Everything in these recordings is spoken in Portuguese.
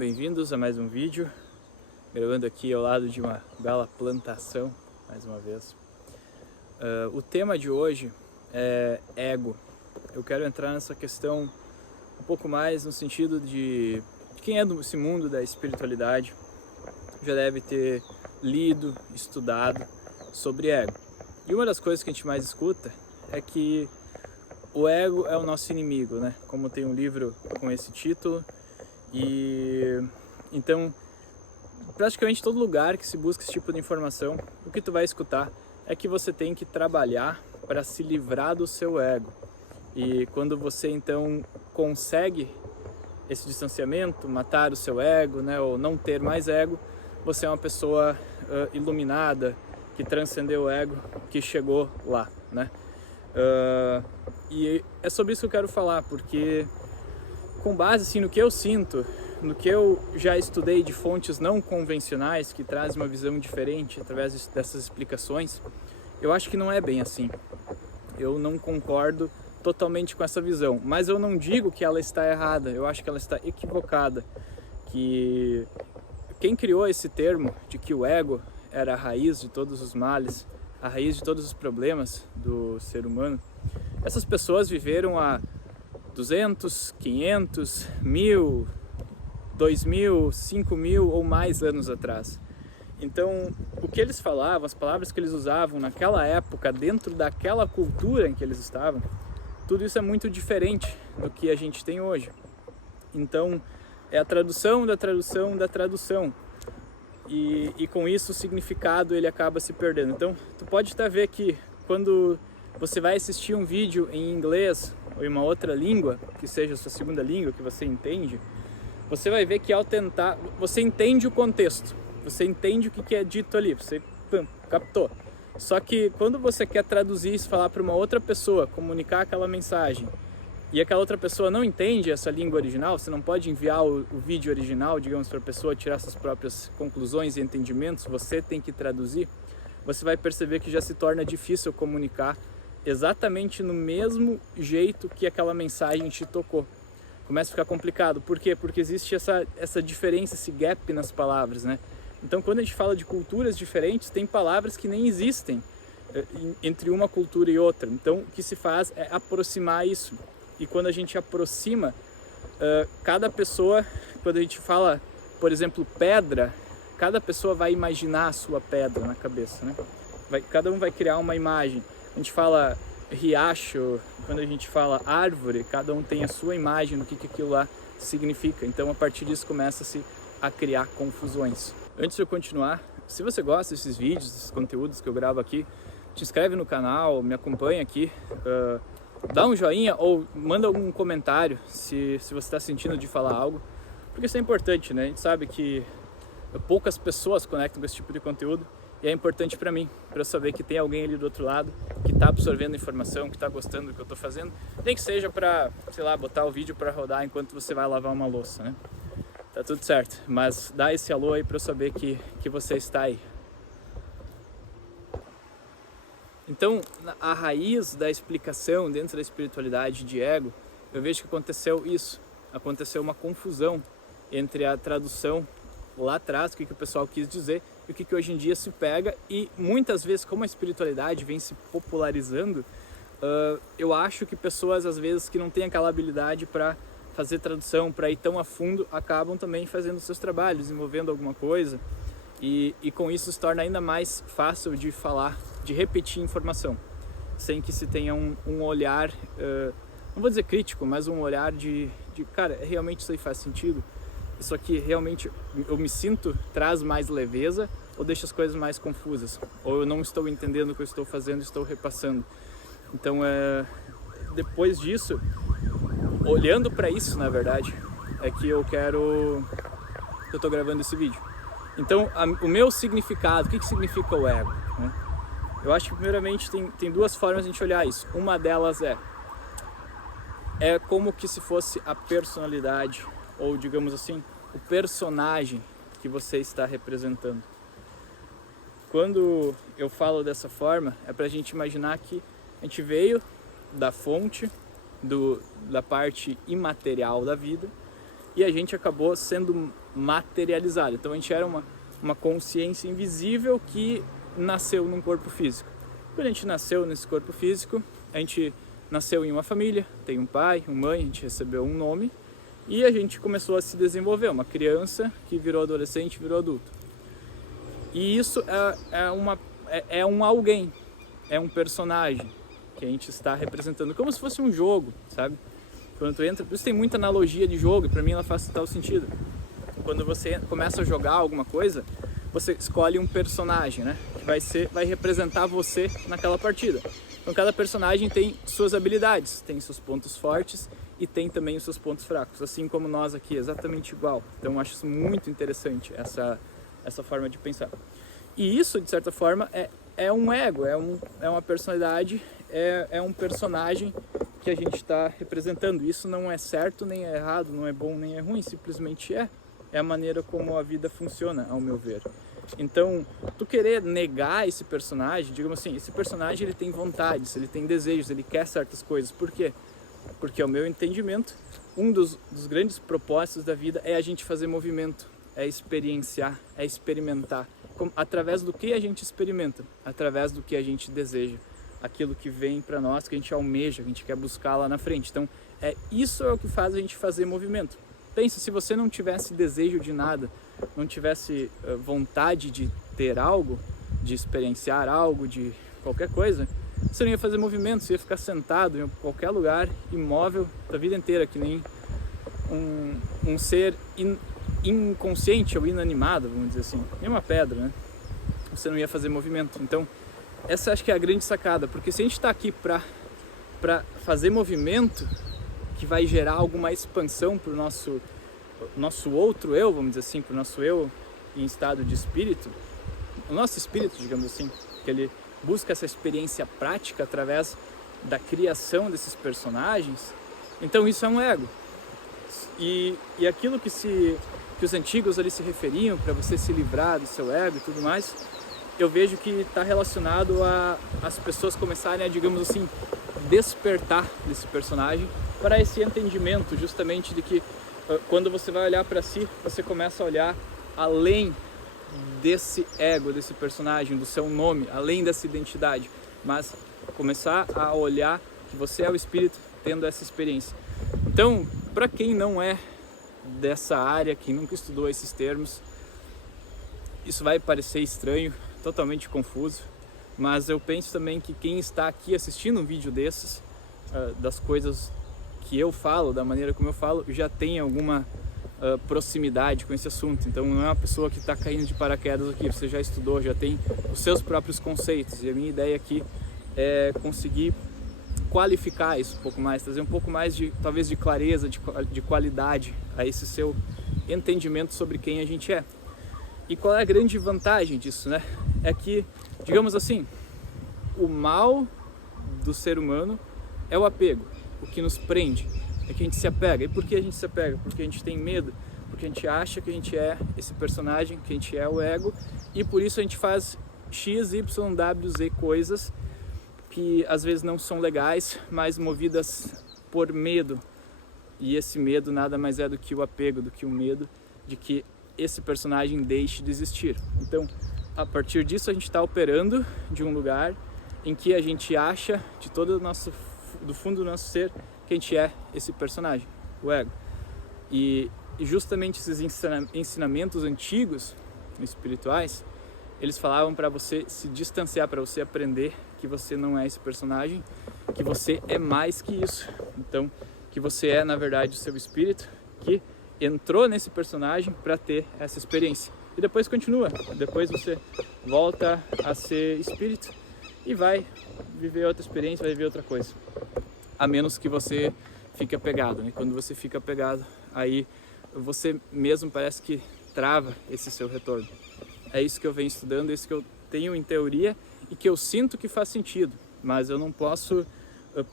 Bem-vindos a mais um vídeo, gravando aqui ao lado de uma bela plantação, mais uma vez. O tema de hoje é ego. Eu quero entrar nessa questão um pouco mais no sentido de quem é desse mundo da espiritualidade já deve ter lido, estudado sobre ego. E uma das coisas que a gente mais escuta é que o ego é o nosso inimigo, né? Como tem um livro com esse título. E então, praticamente todo lugar que se busca esse tipo de informação, o que tu vai escutar é que você tem que trabalhar para se livrar do seu ego. E quando você então consegue esse distanciamento, matar o seu ego, né, ou não ter mais ego, você é uma pessoa iluminada, que transcendeu o ego, que chegou lá, né? E é sobre isso que eu quero falar, porque com base assim, no que eu sinto, no que eu já estudei de fontes não convencionais, que trazem uma visão diferente através dessas explicações, eu acho que não é bem assim. Eu não concordo totalmente com essa visão, mas eu não digo que ela está errada, eu acho que ela está equivocada. Que quem criou esse termo de que o ego era a raiz de todos os males, a raiz de todos os problemas do ser humano, essas pessoas viveram há 200, 500, 1000, 2000, 5000 ou mais anos atrás. Então, o que eles falavam, as palavras que eles usavam naquela época, dentro daquela cultura em que eles estavam, tudo isso é muito diferente do que a gente tem hoje. Então, é a tradução da tradução da tradução. E com isso o significado ele acaba se perdendo. Então, tu pode até ver que quando você vai assistir um vídeo em inglês ou em uma outra língua, que seja a sua segunda língua, que você entende, você vai ver que ao tentar, você entende o contexto, você entende o que é dito ali, você captou. Só que quando você quer traduzir isso, falar para uma outra pessoa, comunicar aquela mensagem, e aquela outra pessoa não entende essa língua original, você não pode enviar o vídeo original, digamos, para a pessoa tirar suas próprias conclusões e entendimentos, você tem que traduzir, você vai perceber que já se torna difícil comunicar exatamente no mesmo jeito que aquela mensagem te tocou. Começa a ficar complicado. Por quê? Porque existe essa diferença, esse gap nas palavras, né? Então, quando a gente fala de culturas diferentes, tem palavras que nem existem entre uma cultura e outra. Então, o que se faz é aproximar isso. E quando a gente aproxima, cada pessoa, quando a gente fala, por exemplo, pedra, cada pessoa vai imaginar a sua pedra na cabeça, né? Cada um vai criar uma imagem. A gente fala riacho, quando a gente fala árvore, cada um tem a sua imagem do que aquilo lá significa. Então, a partir disso, começa-se a criar confusões. Antes de eu continuar, se você gosta desses vídeos, desses conteúdos que eu gravo aqui, te inscreve no canal, me acompanha aqui, dá um joinha ou manda algum comentário se você está sentindo de falar algo, porque isso é importante, né? A gente sabe que poucas pessoas conectam com esse tipo de conteúdo, e é importante para mim, para eu saber que tem alguém ali do outro lado que está absorvendo informação, que está gostando do que eu estou fazendo, nem que seja para, sei lá, botar o vídeo para rodar enquanto você vai lavar uma louça, né? Tá tudo certo, mas dá esse alô aí para eu saber que você está aí. Então, a raiz da explicação dentro da espiritualidade de ego, eu vejo que aconteceu isso, aconteceu uma confusão entre a tradução lá atrás, o que o pessoal quis dizer, e o que hoje em dia se pega, e muitas vezes, como a espiritualidade vem se popularizando, eu acho que pessoas, às vezes, que não têm aquela habilidade para fazer tradução, para ir tão a fundo, acabam também fazendo seus trabalhos, desenvolvendo alguma coisa, e com isso se torna ainda mais fácil de falar, de repetir informação, sem que se tenha um olhar, não vou dizer crítico, mas um olhar de cara, realmente isso aí faz sentido? Isso aqui realmente eu me sinto, traz mais leveza ou deixa as coisas mais confusas? Ou eu não estou entendendo o que eu estou fazendo, estou repassando? Então, depois disso, olhando para isso, na verdade, é que eu estou gravando esse vídeo. Então, o meu significado, o que significa o ego, né? Eu acho que primeiramente tem duas formas de a gente olhar isso. Uma delas é como que se fosse a personalidade, ou digamos assim, o personagem que você está representando. Quando eu falo dessa forma, é para a gente imaginar que a gente veio da fonte, da parte imaterial da vida, e a gente acabou sendo materializada. Então a gente era uma consciência invisível que nasceu num corpo físico. Quando a gente nasceu nesse corpo físico, a gente nasceu em uma família, tem um pai, uma mãe, a gente recebeu um nome e a gente começou a se desenvolver, uma criança que virou adolescente, virou adulto. E isso é um alguém, é um personagem que a gente está representando, como se fosse um jogo, sabe? Quando tu entra, por isso tem muita analogia de jogo, e para mim ela faz total sentido. Quando você começa a jogar alguma coisa, você escolhe um personagem, né? Que vai representar você naquela partida. Então cada personagem tem suas habilidades, tem seus pontos fortes e tem também os seus pontos fracos, assim como nós aqui, exatamente igual. Então eu acho isso muito interessante, essa forma de pensar. E isso, de certa forma, é um ego, é uma personalidade, é um personagem que a gente está representando. Isso não é certo nem é errado, não é bom nem é ruim, simplesmente é a maneira como a vida funciona, ao meu ver. Então, tu querer negar esse personagem, digamos assim, esse personagem ele tem vontades, ele tem desejos, ele quer certas coisas. Por quê? Porque, ao meu entendimento, um dos grandes propósitos da vida é a gente fazer movimento, é experienciar, é experimentar. Através do que a gente experimenta, através do que a gente deseja, aquilo que vem para nós, que a gente almeja, que a gente quer buscar lá na frente. Então, isso é o que faz a gente fazer movimento. Pensa, se você não tivesse desejo de nada, não tivesse vontade de ter algo, de experienciar algo, de qualquer coisa, você não ia fazer movimento, você ia ficar sentado em qualquer lugar, imóvel, a vida inteira, que nem um ser inconsciente ou inanimado, vamos dizer assim, nem uma pedra, né? Você não ia fazer movimento. Então, essa acho que é a grande sacada, porque se a gente está aqui para fazer movimento, que vai gerar alguma expansão para o nosso outro eu, vamos dizer assim, para o nosso eu em estado de espírito, o nosso espírito, digamos assim, que ele busca essa experiência prática através da criação desses personagens, então isso é um ego. E aquilo que os antigos ali se referiam, para você se livrar do seu ego e tudo mais, eu vejo que está relacionado a as pessoas começarem a, digamos assim, despertar desse personagem para esse entendimento justamente de que quando você vai olhar para si, você começa a olhar além desse ego, desse personagem, do seu nome, além dessa identidade, mas começar a olhar que você é o espírito tendo essa experiência. Então, para quem não é dessa área, quem nunca estudou esses termos, isso vai parecer estranho, totalmente confuso, mas eu penso também que quem está aqui assistindo um vídeo desses, das coisas que eu falo, da maneira como eu falo, já tem alguma proximidade com esse assunto. Então não é uma pessoa que está caindo de paraquedas aqui, você já estudou, já tem os seus próprios conceitos, e a minha ideia aqui é conseguir qualificar isso um pouco mais, trazer um pouco mais talvez de clareza, de qualidade a esse seu entendimento sobre quem a gente é. E qual é a grande vantagem disso, né? É que, digamos assim, o mal do ser humano é o apego, o que nos prende, é que a gente se apega. E por que a gente se apega? Porque a gente tem medo, porque a gente acha que a gente é esse personagem, que a gente é o ego, e por isso a gente faz X, Y, W, Z coisas que às vezes não são legais, mas movidas por medo. E esse medo nada mais é do que o apego, do que o medo de que esse personagem deixe de existir. Então, a partir disso a gente está operando de um lugar em que a gente acha do fundo do nosso ser que a gente é esse personagem, o ego. E justamente esses ensinamentos antigos, espirituais, eles falavam para você se distanciar, para você aprender que você não é esse personagem, que você é mais que isso. Então, que você é, na verdade, o seu espírito que entrou nesse personagem para ter essa experiência. E depois continua, depois você volta a ser espírito e vai viver outra experiência, vai viver outra coisa. A menos que você fique apegado, né? Quando você fica apegado, aí você mesmo parece que trava esse seu retorno. É isso que eu venho estudando, é isso que eu tenho em teoria e que eu sinto que faz sentido, mas eu não posso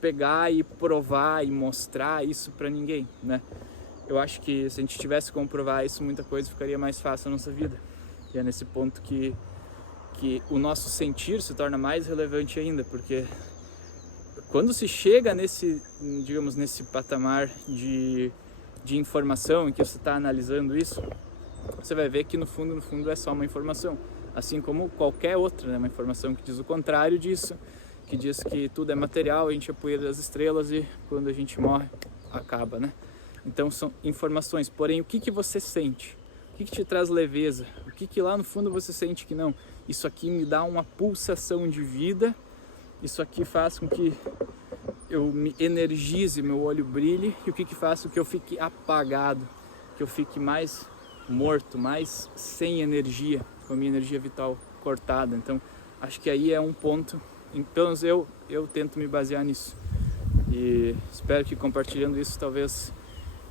pegar e provar e mostrar isso para ninguém, né? Eu acho que se a gente tivesse como provar isso, muita coisa ficaria mais fácil na nossa vida. E é nesse ponto que o nosso sentir se torna mais relevante ainda, porque quando se chega nesse, digamos, nesse patamar de informação em que você está analisando isso, você vai ver que no fundo é só uma informação, assim como qualquer outra, né? Uma informação que diz o contrário disso, que diz que tudo é material, a gente é poeira das estrelas e quando a gente morre, acaba, né? Então são informações, porém o que você sente? O que te traz leveza? O que lá no fundo você sente que não? Isso aqui me dá uma pulsação de vida, isso aqui faz com que eu me energize, meu olho brilhe, e o que faz com que eu fique apagado, que eu fique mais morto, mais sem energia, com a minha energia vital cortada. Então acho que aí é um ponto, então eu tento me basear nisso e espero que compartilhando isso talvez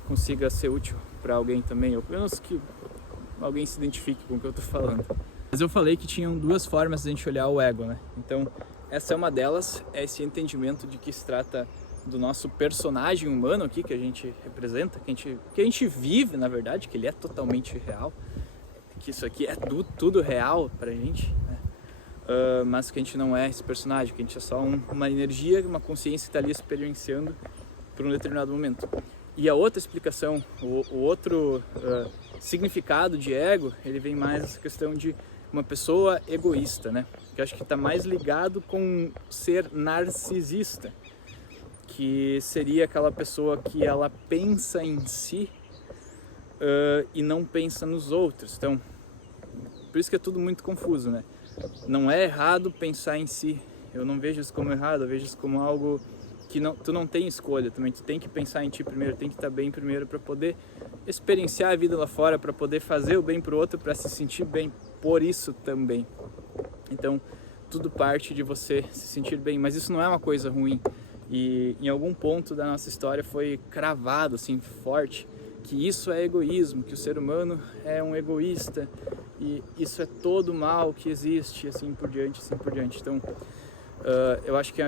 consiga ser útil para alguém também, ou pelo menos que alguém se identifique com o que eu tô falando. Mas eu falei que tinham duas formas de a gente olhar o ego, né? Então, essa é uma delas, é esse entendimento de que se trata do nosso personagem humano aqui, que a gente representa, que a gente vive, na verdade, que ele é totalmente real, que isso aqui é tudo real pra gente, né? Mas que a gente não é esse personagem, que a gente é só uma energia, uma consciência que está ali experienciando por um determinado momento. E a outra explicação, o outro significado de ego, ele vem mais essa questão de uma pessoa egoísta, né? Que eu acho que está mais ligado com ser narcisista, que seria aquela pessoa que ela pensa em si e não pensa nos outros. Então, por isso que é tudo muito confuso, né? Não é errado pensar em si. Eu não vejo isso como errado, eu vejo isso como algo que tu não tem escolha também, tu tem que pensar em ti primeiro, tem que estar bem primeiro para poder experienciar a vida lá fora, para poder fazer o bem pro outro, para se sentir bem por isso também. Então, tudo parte de você se sentir bem, mas isso não é uma coisa ruim. E em algum ponto da nossa história foi cravado assim forte que isso é egoísmo, que o ser humano é um egoísta e isso é todo o mal que existe, assim por diante, assim por diante. Então, eu acho que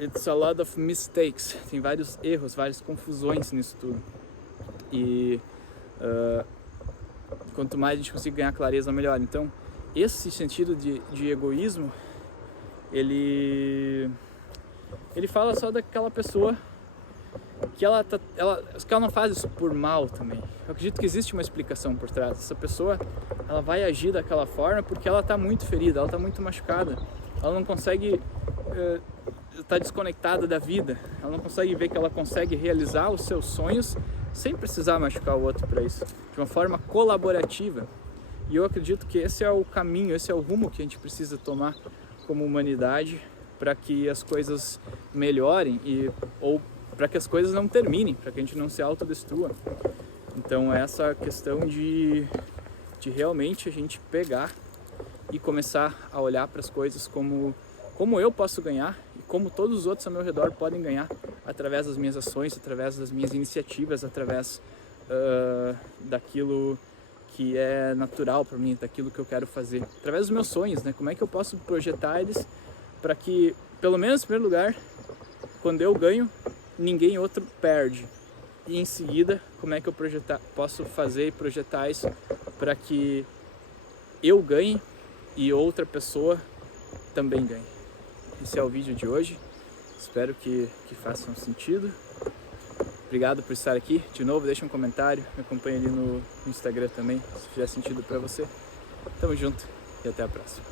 it's a lot of mistakes, tem vários erros, várias confusões nisso tudo. E quanto mais a gente conseguir ganhar clareza, melhor. Então, esse sentido de egoísmo, ele fala só daquela pessoa que ela não faz isso por mal também. Eu acredito que existe uma explicação por trás. Essa pessoa, ela vai agir daquela forma porque ela está muito ferida, ela está muito machucada. Ela não consegue estar desconectada da vida. Ela não consegue ver que ela consegue realizar os seus sonhos sem precisar machucar o outro para isso, de uma forma colaborativa. E eu acredito que esse é o caminho, esse é o rumo que a gente precisa tomar como humanidade para que as coisas melhorem ou para que as coisas não terminem, para que a gente não se autodestrua. Então essa questão de realmente a gente pegar e começar a olhar para as coisas como eu posso ganhar e como todos os outros ao meu redor podem ganhar através das minhas ações, através das minhas iniciativas, através daquilo que é natural para mim, daquilo que eu quero fazer, através dos meus sonhos, né? Como é que eu posso projetar eles para que, pelo menos em primeiro lugar, quando eu ganho, ninguém outro perde. E em seguida, como é que eu posso fazer e projetar isso para que eu ganhe e outra pessoa também ganhe. Esse é o vídeo de hoje, espero que faça um sentido. Obrigado por estar aqui, de novo deixa um comentário, me acompanha ali no Instagram também, se fizer sentido para você. Tamo junto e até a próxima.